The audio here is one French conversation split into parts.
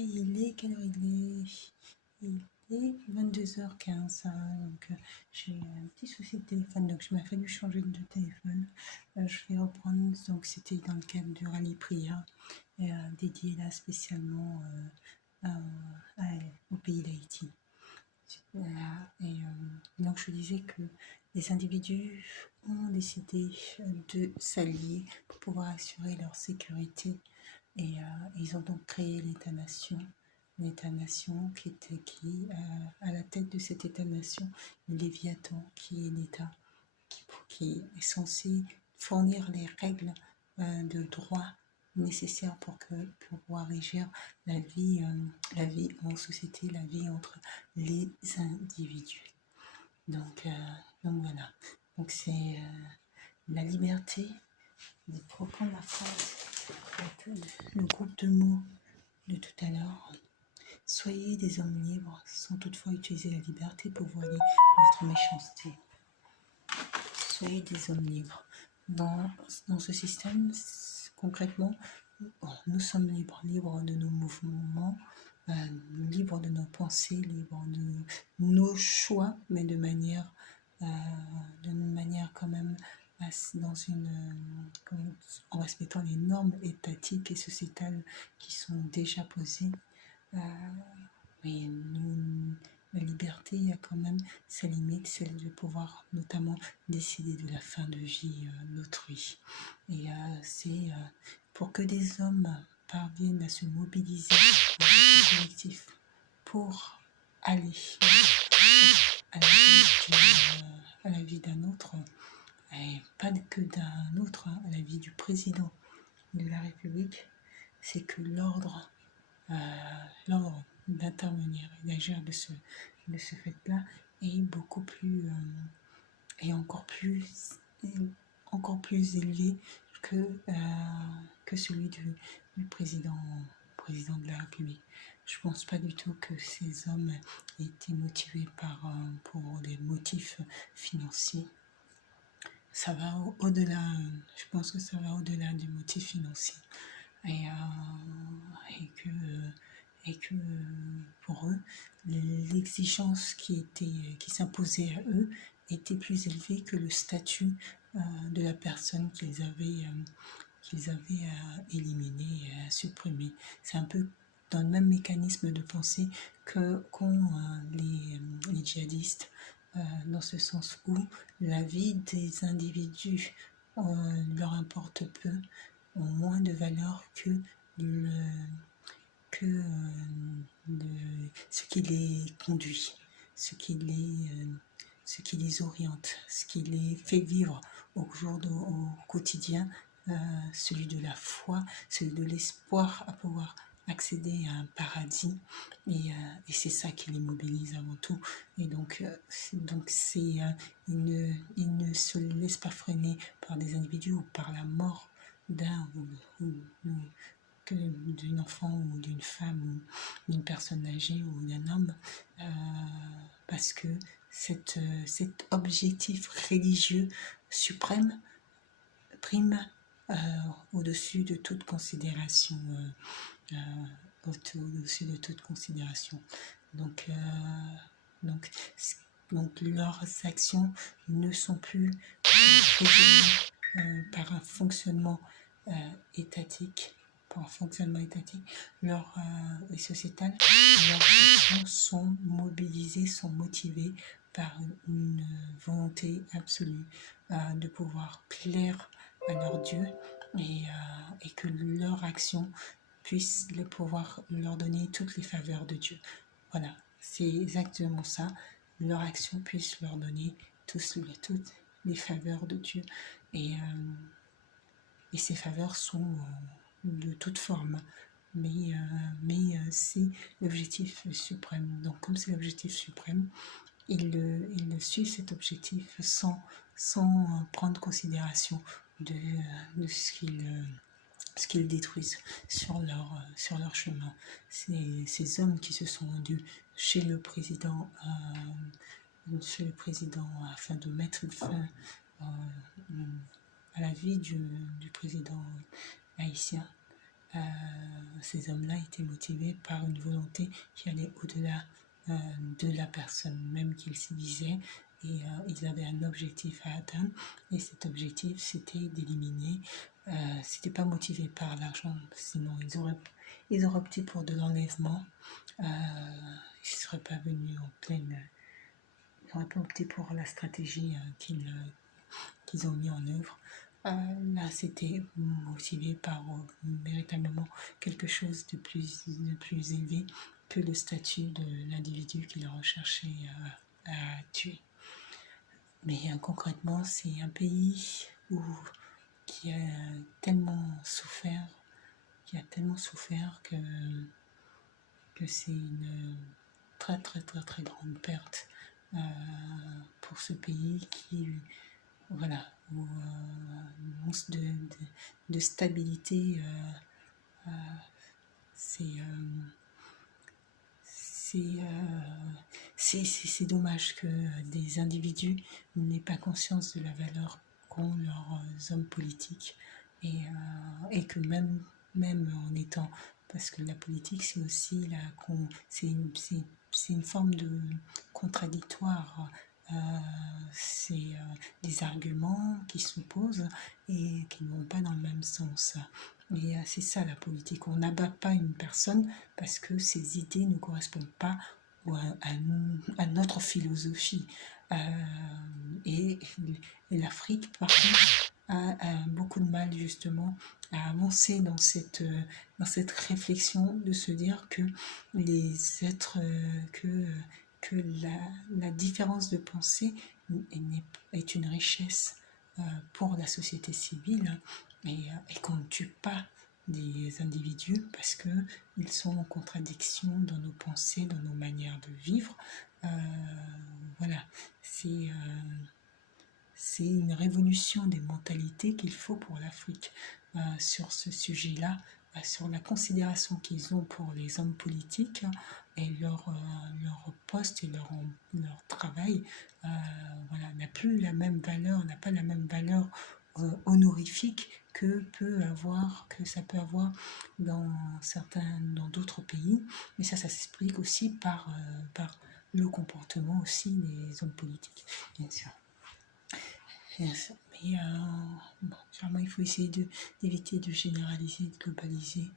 là, quelle heure il est 22h15, hein, donc j'ai un petit souci de téléphone, donc il m'a fallu changer de téléphone. Je vais reprendre, donc c'était dans le cadre du rallye Priya, dédié là spécialement au pays d'Haïti. Donc je disais que les individus ont décidé de s'allier pour pouvoir assurer leur sécurité et ils ont donc créé l'État-nation. L'État-nation à la tête de cet État-nation, le Léviathan, qui est l'État, qui est censé fournir les règles de droit nécessaires pour pouvoir régir la vie en société, la vie entre les individus. Donc voilà. Donc c'est la liberté. Pour reprendre la phrase, le groupe de mots de tout à l'heure. Soyez des hommes libres sans toutefois utiliser la liberté pour voiler votre méchanceté. Soyez des hommes libres. Dans ce système, concrètement, nous sommes libres de nos mouvements, libres de nos pensées, libres de nos choix, mais de manière quand même en respectant les normes étatiques et sociétales qui sont déjà posées. Mais la liberté a quand même sa limite, celle de pouvoir notamment décider de la fin de vie d'autrui. Et c'est pour que des hommes parviennent à se mobiliser dans un collectif pour aller à la vie d'un autre, et pas que d'un autre, à la vie du président de la République, c'est que l'ordre d'intervenir et d'agir de ce fait-là est beaucoup plus encore plus élevé que celui du président de la République. Je pense pas du tout que ces hommes aient été motivés pour des motifs financiers. Ça va au-delà, je pense que ça va au-delà du motif financier. Et que pour eux, l'exigence qui s'imposait à eux était plus élevée que le statut de la personne qu'ils avaient éliminé et supprimé. C'est un peu dans le même mécanisme de pensée qu'ont les djihadistes, dans ce sens où la vie des individus leur importe peu, ont moins de valeur que ce qui les conduit, ce qui les oriente, ce qui les fait vivre au quotidien, celui de la foi, celui de l'espoir à pouvoir accéder à un paradis, et c'est ça qui les mobilise avant tout. Et donc ils ne se laissent pas freiner par des individus ou par la mort d'un d'une enfant ou d'une femme ou d'une personne âgée ou d'un homme, parce que cet objectif religieux suprême prime au-dessus de toute considération. Au-dessus de toute considération. Donc leurs actions ne sont plus régulées par un fonctionnement étatique, et sociétal. Leurs actions sont mobilisées, sont motivées par une volonté absolue de pouvoir plaire à leur Dieu, et que leur action puisse pouvoir leur donner toutes les faveurs de Dieu. Voilà, c'est exactement ça. Leur action puisse leur donner toutes les faveurs de Dieu. Et ces faveurs sont de toute forme. Mais c'est l'objectif suprême. Donc comme c'est l'objectif suprême, ils suivent cet objectif sans prendre considération de ce qu'ils détruisent sur leur chemin. Ces hommes qui se sont rendus chez le président afin de mettre fin à la vie du président haïtien, ces hommes-là étaient motivés par une volonté qui allait au-delà de la personne même qu'ils visaient, et ils avaient un objectif à atteindre, et cet objectif c'était d'éliminer. C'était pas motivé par l'argent, sinon ils auraient opté pour de l'enlèvement. Ils ne seraient pas venus en pleine. Ils n'auraient pas opté pour la stratégie qu'ils ont mis en œuvre. Là, c'était motivé par véritablement quelque chose de plus élevé que le statut de l'individu qu'ils recherchaient à tuer. Mais concrètement, c'est un pays qui a tellement souffert, que c'est une très très très très grande perte pour ce pays qui, voilà, où l'once de stabilité, c'est dommage que des individus n'aient pas conscience de la valeur qu'ont leurs hommes politiques, et que même en étant, parce que la politique c'est aussi c'est une forme de contradictoire. C'est des arguments qui s'opposent et qui ne vont pas dans le même sens. Et c'est ça la politique. On n'abat pas une personne parce que ses idées ne correspondent pas à notre philosophie. Et l'Afrique, par contre, a beaucoup de mal justement à avancer dans cette réflexion de se dire que les êtres, que la différence de pensée est une richesse pour la société civile, et qu'on ne tue pas des individus parce qu'ils sont en contradiction dans nos pensées, dans nos manières de vivre. Voilà, c'est une révolution des mentalités qu'il faut pour l'Afrique sur ce sujet-là, sur la considération qu'ils ont pour les hommes politiques et leur poste et leur travail. Voilà, n'a pas la même valeur honorifique que ça peut avoir dans d'autres pays, mais ça s'explique aussi par le comportement aussi des hommes politiques, bien sûr. Mais bon, généralement, il faut essayer d'éviter de généraliser, de globaliser.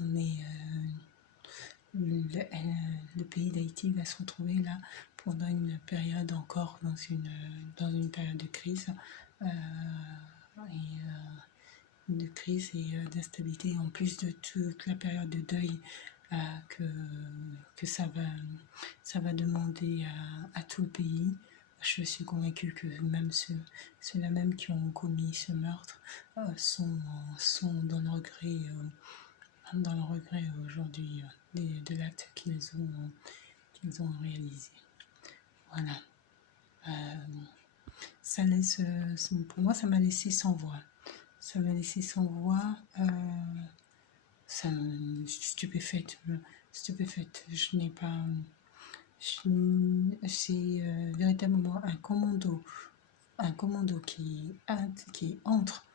On est, le pays d'Haïti va se retrouver là pendant une période encore dans une période de crise, de crise et d'instabilité, en plus de toute la période de deuil que ça va demander à tout le pays. Je suis convaincue que même ceux-là même qui ont commis ce meurtre sont dans le regret aujourd'hui de l'acte qu'ils ont réalisé. Voilà. Ça laisse, pour moi, ça m'a laissé sans voix. Ça m'a laissé sans voix. Ça me stupéfaite. Je n'ai pas. C'est véritablement un commando qui entre,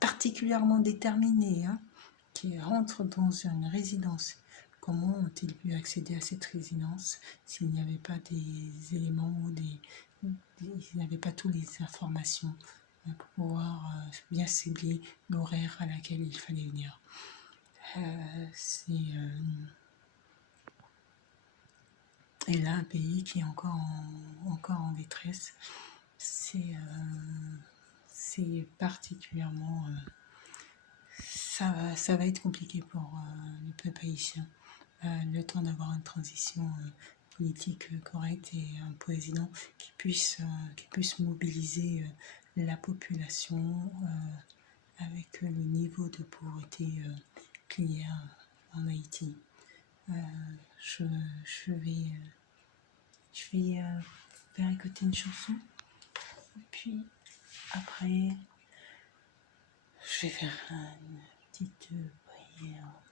particulièrement déterminé, qui rentre dans une résidence. Comment ont-ils pu accéder à cette résidence s'il n'y avait pas des éléments ou ils n'avaient pas toutes les informations pour pouvoir bien cibler l'horaire à laquelle il fallait venir. Et là, un pays qui est encore en détresse, c'est particulièrement... ça va être compliqué pour le peuple haïtien. Le temps d'avoir une transition politique correcte et un président qui puisse mobiliser la population avec le niveau de pauvreté qu'il y a en Haïti. Je vais faire écouter une chanson, puis après je vais faire une petite prière.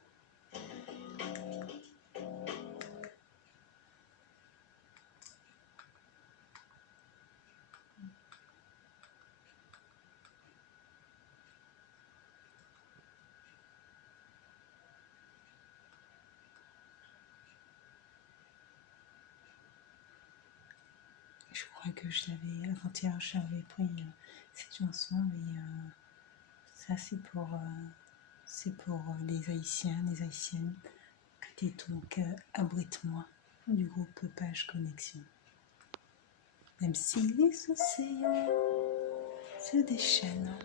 je crois que je l'avais, avant-hier, j'avais pris cette chanson, mais ça c'est pour les Haïtiens, les Haïtiennes, que dis donc abrite-moi du groupe Page Connexion. Même si les océans se déchaînent.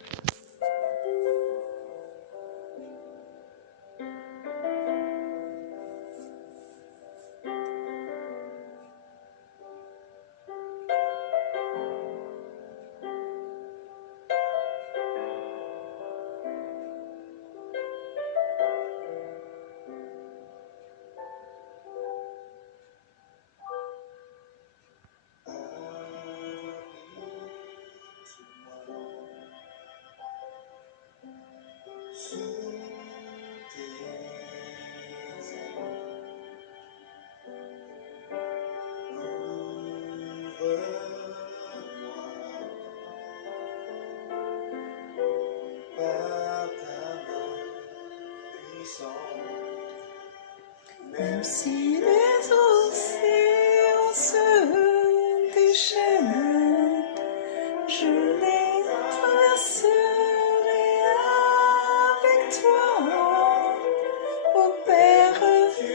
Même si les océans se déchaînent, je les traverserai avec toi. Ô Père, tu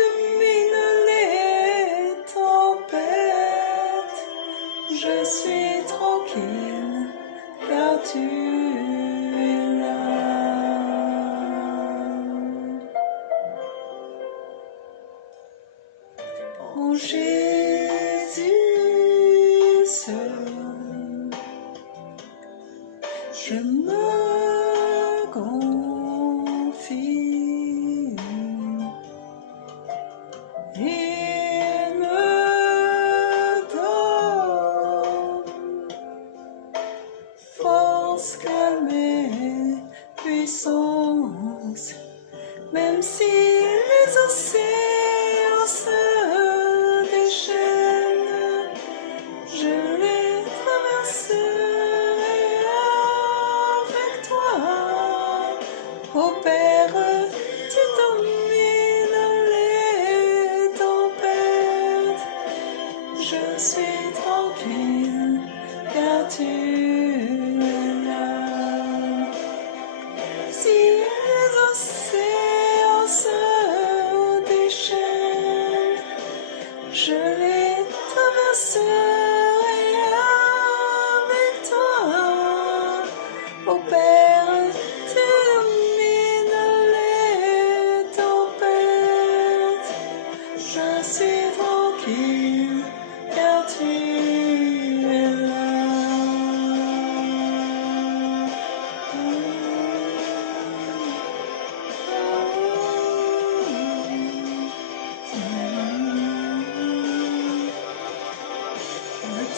domines les tempêtes. Je suis tranquille car tu es là. Oh Jésus seul, je me confie. Il me donne force, calme et puissance, même si les océans se déchaînent, je les traverserai avec toi. Ô Père, tu domines les tempêtes, je suis tranquille car tu es là. Si les océans se déchaînent, je les traverserai avec toi. Ô Père, tu domines les tempêtes, je suis tranquille car tu es là.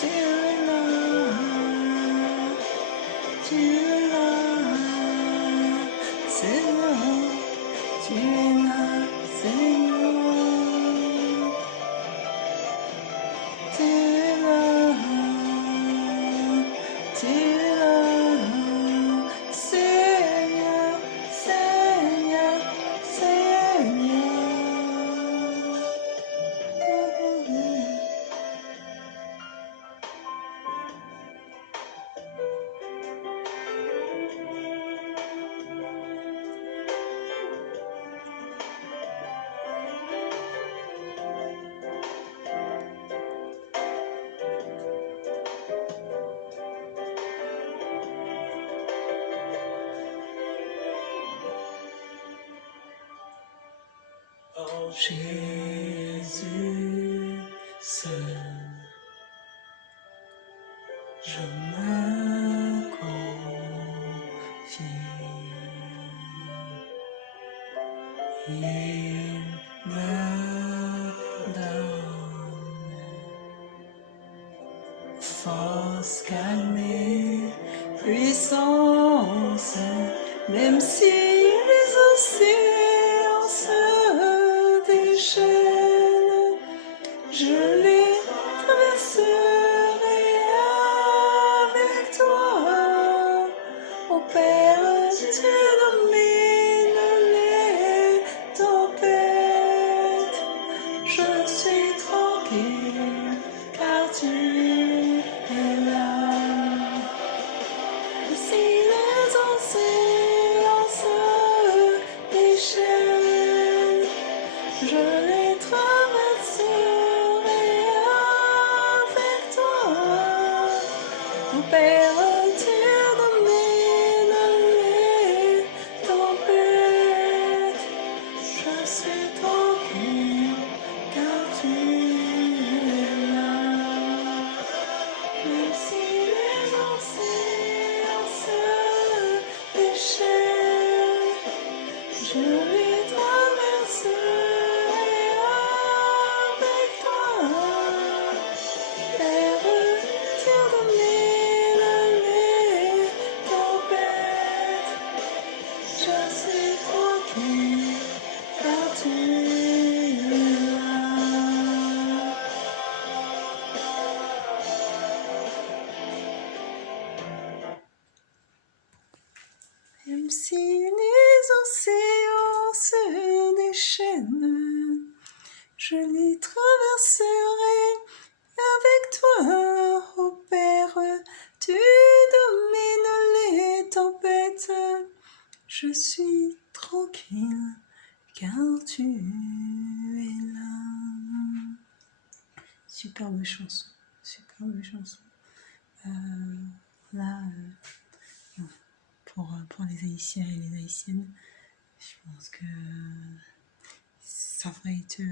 Tu es là, tu es là, Seigneur, tu es là, Seigneur, tu es là, tu es là, Seigneur, Seigneur, Seigneur. Oh Jésus seul, je me confie. Il me donne force, calme et puissance, même si les océans se déchaînent, je les traverserai avec toi. Ô Père, tu domines les tempêtes, je suis tranquille car tu Je les traverserai avec toi. Père, tire de les tempêtes. Je suis tranquille, car tu es là. Même si les océans se déchaînent, je les traverserai avec toi, ô Père. Tu domines les tempêtes. Je suis tranquille, car tu es là. Superbe chanson, superbe chanson. Là, pour les Haïtiens et les Haïtiennes, je pense que ça va être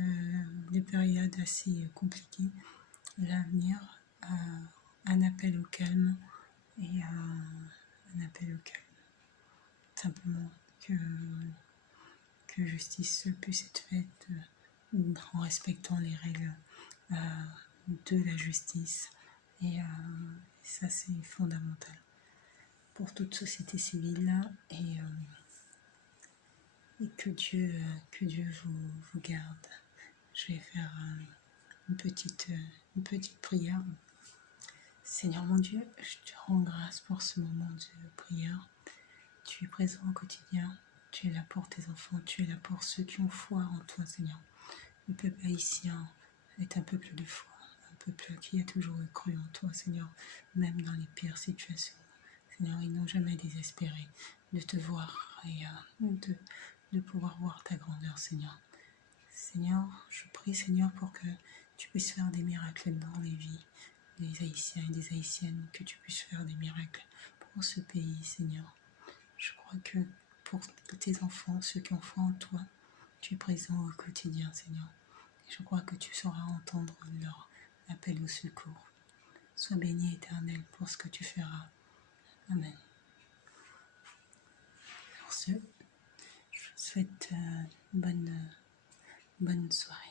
des périodes assez compliquées. L'avenir, un appel au calme et un appel au calme. Simplement que justice puisse être faite en respectant les règles de la justice. Et ça, c'est fondamental pour toute société civile. Et que Dieu vous garde. Je vais faire une petite prière. Seigneur mon Dieu, je te rends grâce pour ce moment de prière. Tu es présent au quotidien, tu es là pour tes enfants, tu es là pour ceux qui ont foi en toi, Seigneur. Le peuple haïtien est un peuple de foi, un peuple qui a toujours cru en toi, Seigneur, même dans les pires situations. Seigneur, ils n'ont jamais désespéré de te voir et de pouvoir voir ta grandeur, Seigneur. Seigneur, je prie, Seigneur, pour que tu puisses faire des miracles dans les vies des Haïtiens et des Haïtiennes, que tu puisses faire des miracles pour ce pays, Seigneur. Je crois que pour tes enfants, ceux qui ont foi en toi, tu es présent au quotidien, Seigneur. Et je crois que tu sauras entendre leur appel au secours. Sois béni, Éternel, pour ce que tu feras. Amen. Sur ce, je vous souhaite une bonne soirée.